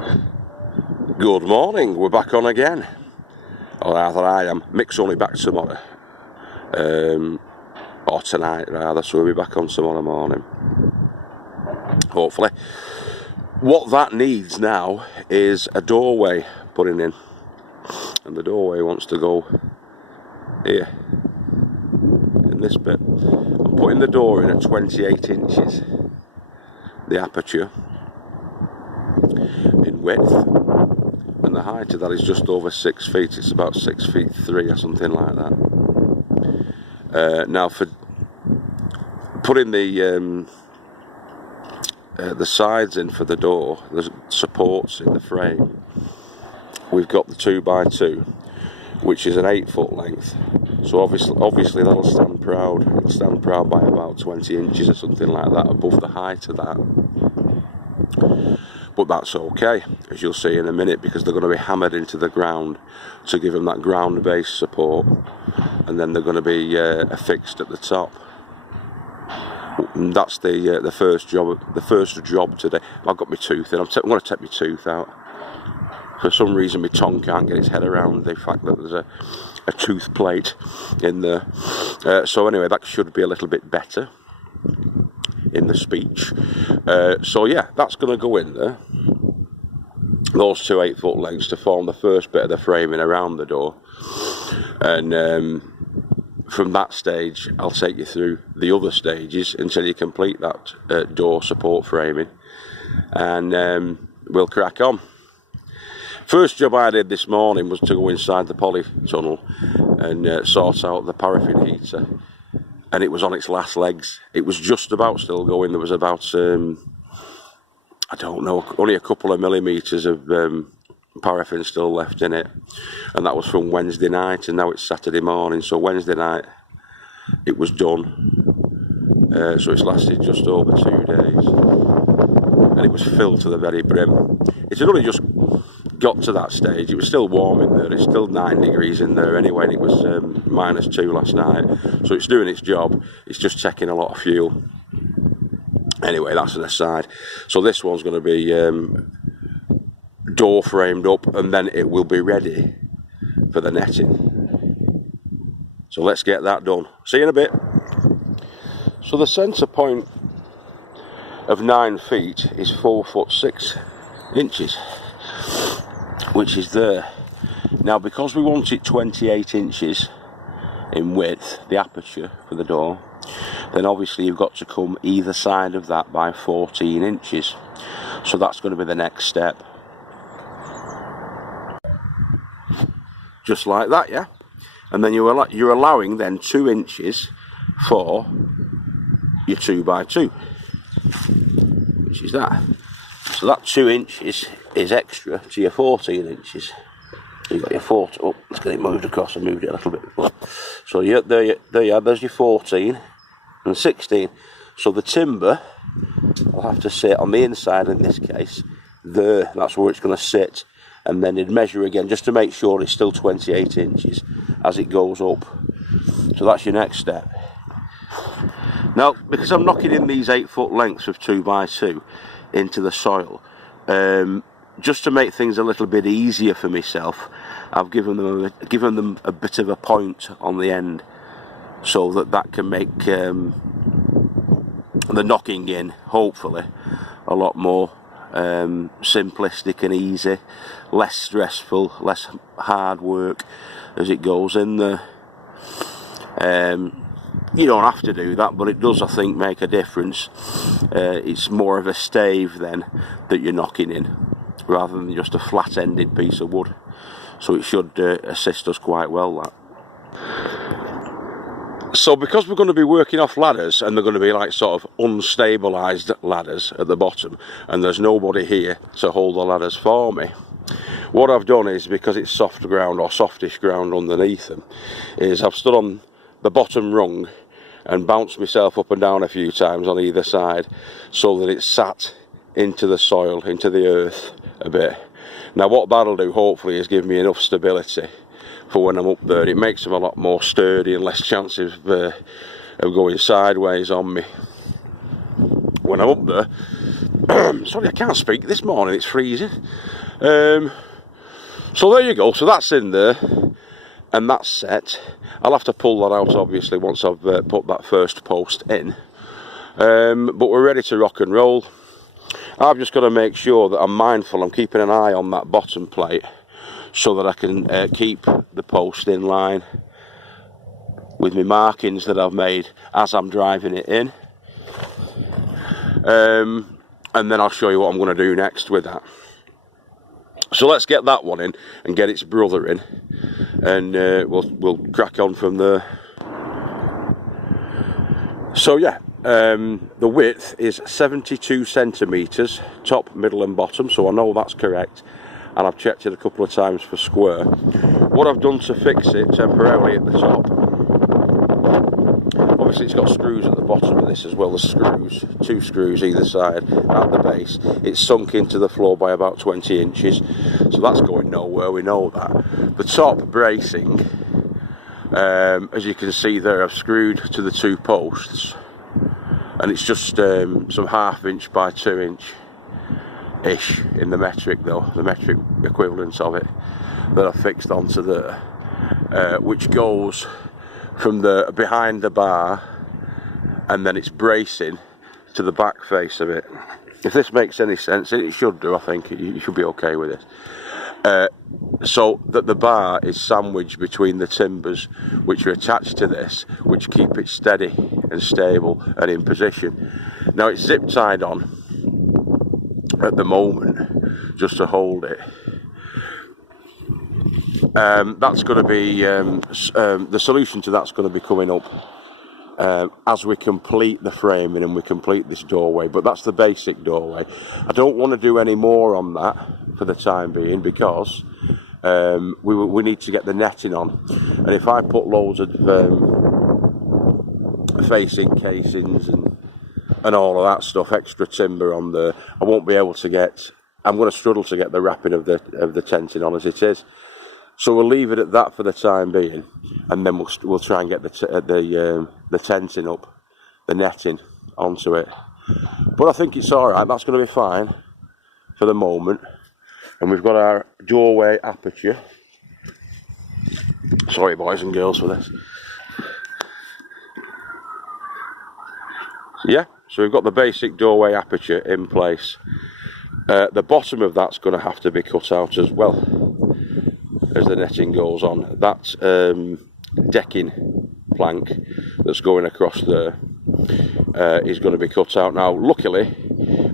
Good morning, we're back on again. Or rather I am. Mick's only back tomorrow. Or tonight rather, so we'll be back on tomorrow morning. Hopefully. What that needs now is a doorway putting in. And the doorway wants to go here. In this bit. I'm putting the door in at 28 inches. The aperture. In width. And the height of that is just over 6 feet. It's about 6 feet 3 or something like that. Now for putting the sides in for the door, the supports in the frame, we've got the 2x2, which is an 8-foot length. So obviously that'll stand proud. It'll stand proud by about 20 inches or something like that above the height of that. But that's okay, as you'll see in a minute, because they're going to be hammered into the ground to give them that ground base support, and then they're going to be affixed at the top. And that's the first job today. I've got my tooth in. I'm going to take my tooth out. For some reason my tongue can't get its head around the fact that there's a tooth plate in there. So anyway, that should be a little bit better in the speech. So yeah, that's going to go in there. Those two 8-foot lengths to form the first bit of the framing around the door. And from that stage, I'll take you through the other stages until you complete that door support framing. And we'll crack on. First job I did this morning was to go inside the polytunnel and sort out the paraffin heater. And it was on its last legs. It was just about still going. There was about, I don't know, only a couple of millimetres of paraffin still left in it. And that was from Wednesday night, and now it's Saturday morning. So Wednesday night, it was done. So it's lasted just over 2 days. And it was filled to the very brim. It had only just got to that stage. It was still warm in there. It's still 9 degrees in there anyway, and it was -2 last night. So it's doing its job. It's just taking a lot of fuel. Anyway, that's an aside. So this one's going to be door framed up, and then it will be ready for the netting. So let's get that done. See you in a bit. So the centre point of 9 feet is 4'6" which is there. Now, because we want it 28 inches in width, the aperture for the door, then obviously you've got to come either side of that by 14 inches. So that's going to be the next step. Just like that, yeah? And then you're allowing then 2 inches for your 2x2, which is that. So that 2 inches is extra to your 14 inches. You've got your 14, oh, let's get it moved across. I moved it a little bit before. So there you are, there's your 14 and 16. So the timber will have to sit on the inside in this case. There, that's where it's going to sit. And then it'd measure again just to make sure it's still 28 inches as it goes up. So that's your next step. Now, because I'm knocking in these 8-foot lengths of 2x2 into the soil, just to make things a little bit easier for myself, I've given them a bit of a point on the end, so that can make the knocking in, hopefully, a lot more simplistic and easy, less stressful, less hard work as it goes in there. You don't have to do that, but it does, I think, make a difference. It's more of a stave then that you're knocking in, rather than just a flat-ended piece of wood. So it should assist us quite well, that. So because we're going to be working off ladders, and they're going to be like sort of unstabilised ladders at the bottom, and there's nobody here to hold the ladders for me, what I've done is, because it's soft ground or softish ground underneath them, is I've stood on the bottom rung and bounced myself up and down a few times on either side, so that it's sat into the soil, into the earth a bit. Now what that'll do, hopefully, is give me enough stability for when I'm up there. It makes them a lot more sturdy and less chances of going sideways on me when I'm up there. Sorry, I can't speak this morning, it's freezing. So there you go, so that's in there, and that's set. I'll have to pull that out obviously once I've put that first post in. But we're ready to rock and roll. I've just got to make sure that I'm mindful, I'm keeping an eye on that bottom plate so that I can keep the post in line with my markings that I've made as I'm driving it in. And then I'll show you what I'm going to do next with that. So let's get that one in and get its brother in, and we'll crack on from there. So yeah, the width is 72 centimetres, top, middle and bottom, so I know that's correct, and I've checked it a couple of times for square. What I've done to fix it temporarily at the top, obviously it's got screws at the bottom of this as well, the screws, 2 screws either side at the base. It's sunk into the floor by about 20 inches, so that's going nowhere, we know that. The top bracing, as you can see there, I've screwed to the 2 posts, and it's just some 1/2 inch by 2 inch ish in the metric though, the metric equivalent of it, that I've fixed onto there, which goes from the behind the bar, and then it's bracing to the back face of it. If this makes any sense, it should do, I think. You should be okay with it. So that the bar is sandwiched between the timbers which are attached to this, which keep it steady and stable and in position. Now it's zip tied on at the moment just to hold it. That's going to be the solution to that's going to be coming up as we complete the framing and we complete this doorway, but that's the basic doorway. I don't want to do any more on that for the time being, because we need to get the netting on, and if I put loads of facing casings and all of that stuff, extra timber on there, I won't be able to get, I'm going to struggle to get the wrapping of the tenting on as it is. So we'll leave it at that for the time being, and then we'll try and get the tenting up, the netting onto it. But I think it's all right. That's going to be fine for the moment. And we've got our doorway aperture. Sorry, boys and girls, for this. Yeah, so we've got the basic doorway aperture in place. The bottom of that's going to have to be cut out as well as the netting goes on. That decking plank that's going across there is going to be cut out. Now luckily,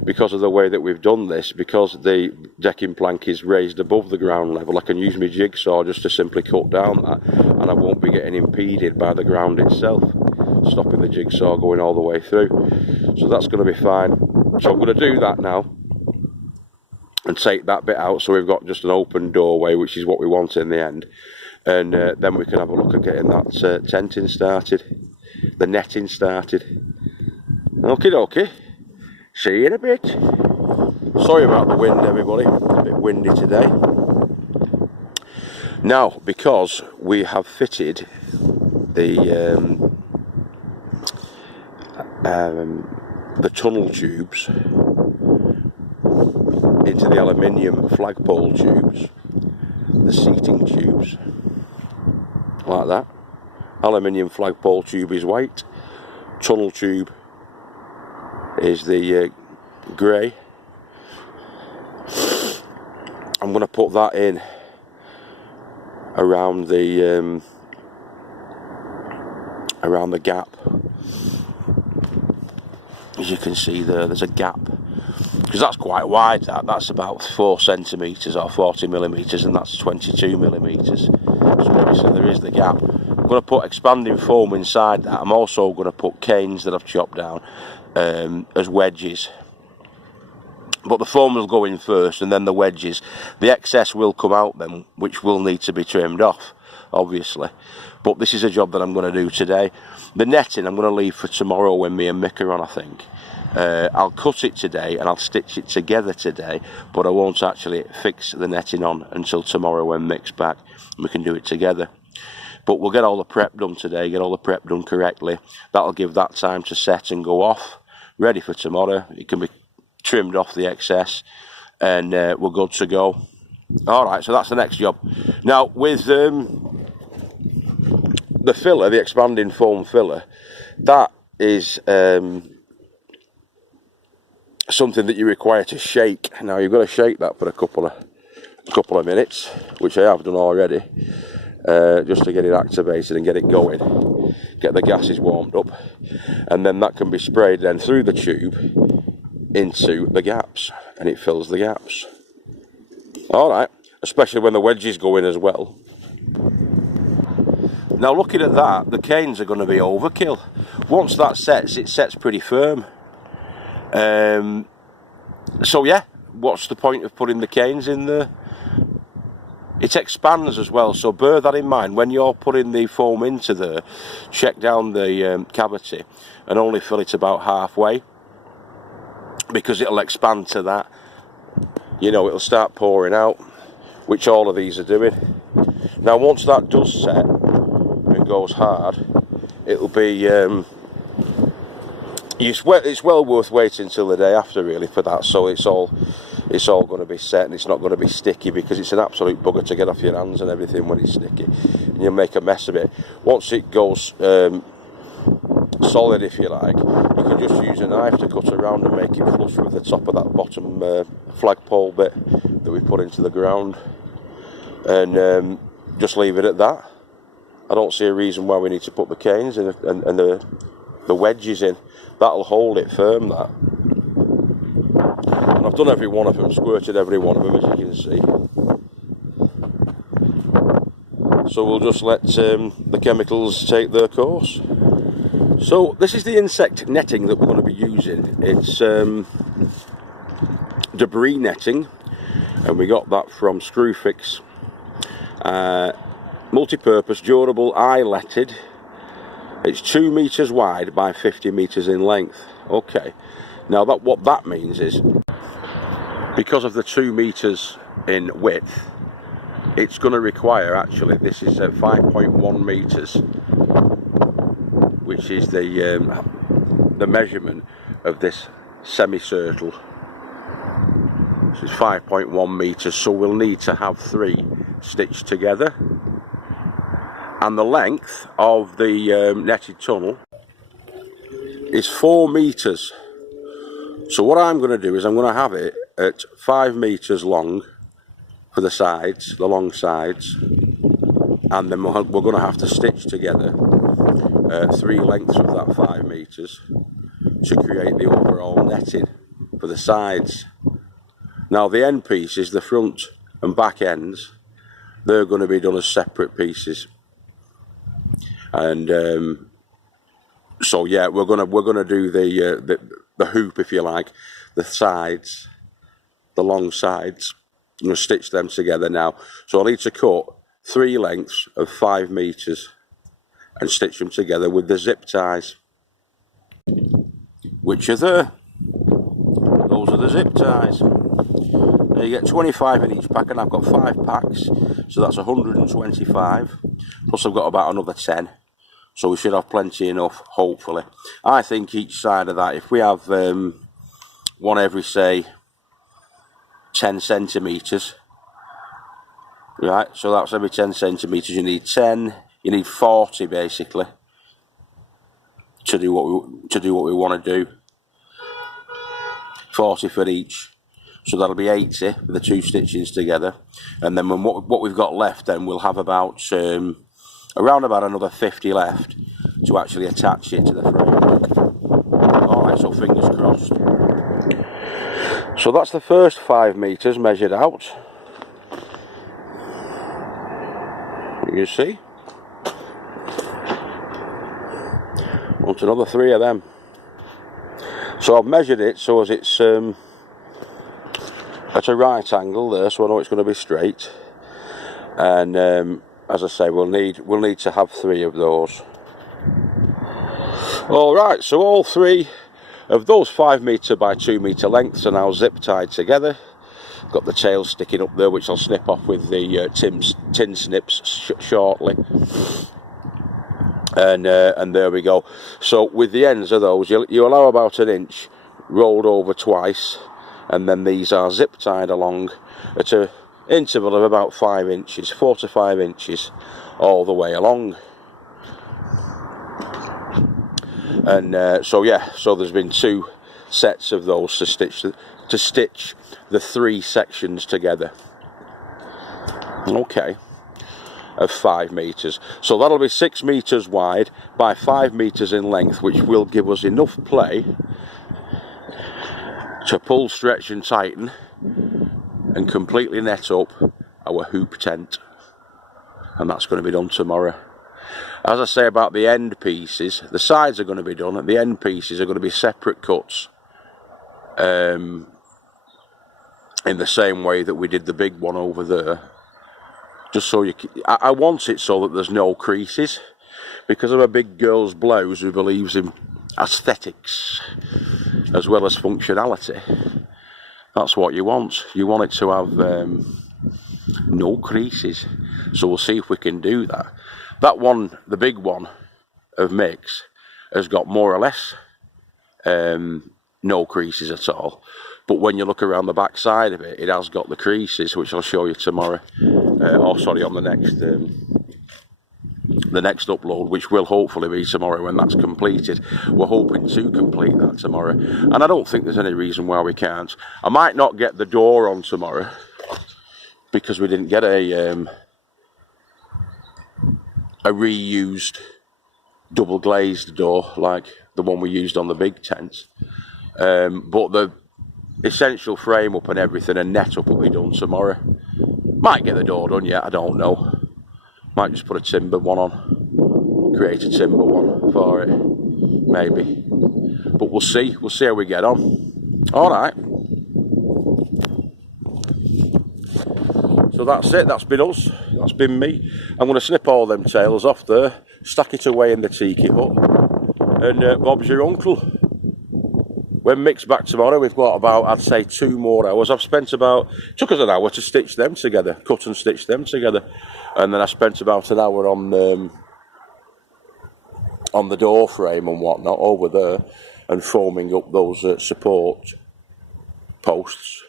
because of the way that we've done this, because the decking plank is raised above the ground level, I can use my jigsaw just to simply cut down that, and I won't be getting impeded by the ground itself, stopping the jigsaw going all the way through. So that's going to be fine. So I'm going to do that now and take that bit out, so we've got just an open doorway, which is what we want in the end, and then we can have a look at getting that tenting started, the netting started. Okie dokie, see you in a bit. Sorry about the wind, everybody, a bit windy today. Now, because we have fitted the tunnel tubes into the aluminium flagpole tubes, the seating tubes, like that. Aluminium flagpole tube is white, tunnel tube is the grey. I'm going to put that in around the gap. As you can see there's a gap, because that's quite wide, that's about 4 centimetres or 40 millimetres, and that's 22 millimetres. So obviously there is the gap. I'm going to put expanding foam inside that. I'm also going to put canes that I've chopped down as wedges, but the foam will go in first and then the wedges. The excess will come out then, which will need to be trimmed off, obviously, but this is a job that I'm going to do today. The netting I'm going to leave for tomorrow when me and Mick are on, I think. I'll cut it today and I'll stitch it together today, but I won't actually fix the netting on until tomorrow when Mick's back. We can do it together. But we'll get all the prep done today, get all the prep done correctly. That'll give that time to set and go off, ready for tomorrow. It can be trimmed off the excess, and we're good to go. Alright, so that's the next job. Now with the filler, the expanding foam filler, that is something that you require to shake. Now you've got to shake that for a couple of minutes, which I have done already, just to get it activated and get it going, get the gases warmed up, and then that can be sprayed then through the tube into the gaps, and it fills the gaps. Alright, especially when the wedges go in as well. Now looking at that, the canes are going to be overkill. Once that sets, it sets pretty firm. So yeah, what's the point of putting the canes in there? It expands as well, so bear that in mind. When you're putting the foam into there, check down the cavity and only fill it about halfway, because it'll expand to that. You know, it'll start pouring out, which all of these are doing. Now once that does set and goes hard, it'll be it's well worth waiting till the day after really for that, so it's all going to be set and it's not going to be sticky, because it's an absolute bugger to get off your hands and everything when it's sticky, and you'll make a mess of it. Once it goes solid, if you like, you can just use a knife to cut around and make it flush with the top of that bottom flagpole bit that we put into the ground, and just leave it at that. I don't see a reason why we need to put the canes in and the wedges in. That'll hold it firm, that. And I've done every one of them, squirted every one of them, as you can see. So we'll just let the chemicals take their course. So this is the insect netting that we're going to be using. It's debris netting, and we got that from Screwfix. Multi-purpose, durable, eyeletted. It's 2 meters wide by 50 meters in length. Okay, now what that means is, because of the 2 meters in width, it's going to require, actually, this is 5.1 meters, which is the measurement of this semicircle. This is 5.1 meters, so we'll need to have 3 stitched together. And the length of the netted tunnel is 4 meters. So what I'm going to do is I'm going to have it at 5 meters long for the sides, the long sides, and then we're going to have to stitch together 3 lengths of that 5 meters to create the overall netting for the sides. Now the end pieces, the front and back ends, they're going to be done as separate pieces. And so yeah, we're gonna do the hoop, if you like, the sides, the long sides. I'm gonna stitch them together now. So I need to cut 3 lengths of 5 meters and stitch them together with the zip ties, which are there. Those are the zip ties. Now you get 25 in each pack, and I've got 5 packs, so that's 125. Plus I've got about another 10. So we should have plenty enough, hopefully. I think each side of that, if we have one every, say, 10 centimetres, right, so that's every 10 centimetres, you need 10, you need 40 basically to do what we want to do. 40 for each, so that'll be 80 for the 2 stitchings together, and then when what we've got left, then we'll have about around about another 50 left to actually attach it to the frame. Alright, so fingers crossed. So that's the first 5 meters measured out. You can see. Want another 3 of them. So I've measured it so as it's at a right angle there, so I know it's going to be straight. And as I say, we'll need to have 3 of those. Alright, so all 3 of those 5 meter by 2 meter lengths are now zip tied together. Got the tail sticking up there, which I'll snip off with the tin snips shortly. And there we go. So with the ends of those, you allow about 1 inch rolled over twice, and then these are zip tied along at an interval of about 5 inches, 4 to 5 inches all the way along. And so yeah, so there's been 2 sets of those to stitch the 3 sections together. Okay, of 5 meters. So that'll be 6 meters wide by 5 meters in length, which will give us enough play to pull, stretch and tighten and completely net up our hoop tent. And that's going to be done tomorrow. As I say about the end pieces, the sides are going to be done, and the end pieces are going to be separate cuts, in the same way that we did the big one over there. Just so I want it so that there's no creases, because I'm a big girls blouse who believes in aesthetics as well as functionality. That's what you want. You want it to have no creases. So we'll see if we can do that. That one, the big one of Mix, has got more or less no creases at all. But when you look around the back side of it, it has got the creases, which I'll show you tomorrow. Or sorry, on the next upload, which will hopefully be tomorrow when that's completed. We're hoping to complete that tomorrow, and I don't think there's any reason why we can't. I might not get the door on tomorrow because we didn't get a reused double glazed door like the one we used on the big tent, but the essential frame up and everything and net up will be done tomorrow. Might get the door done yet, I don't know. Might just put a timber one on, create a timber one for it, maybe. But we'll see how we get on. Alright. So that's it, that's been us, that's been me. I'm going to snip all them tails off there, stack it away in the tiki hut, and Bob's your uncle. When Mick's back tomorrow, we've got about, I'd say, 2 more hours. I've spent about, it took us an hour to stitch them together, cut and stitch them together. And then I spent about an hour on the door frame and whatnot over there, and foaming up those support posts.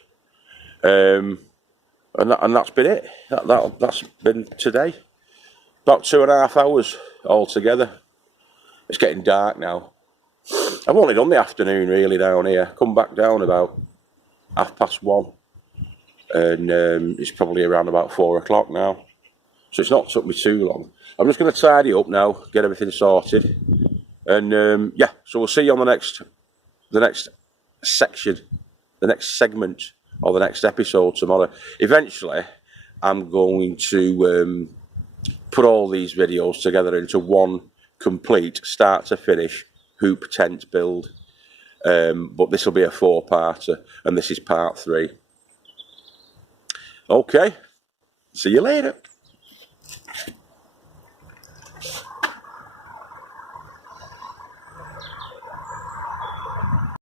And that's been it. That's been today. About 2.5 hours altogether. It's getting dark now. I've only done the afternoon really down here. Come back down about 1:30, and it's probably around about 4 o'clock now. So it's not took me too long. I'm just going to tidy up now, get everything sorted, and yeah. So we'll see you on the next section, the next segment, or the next episode tomorrow. Eventually, I'm going to put all these videos together into one complete, start to finish hoop tent build, but this will be a 4-parter, and this is part 3. Okay, see you later.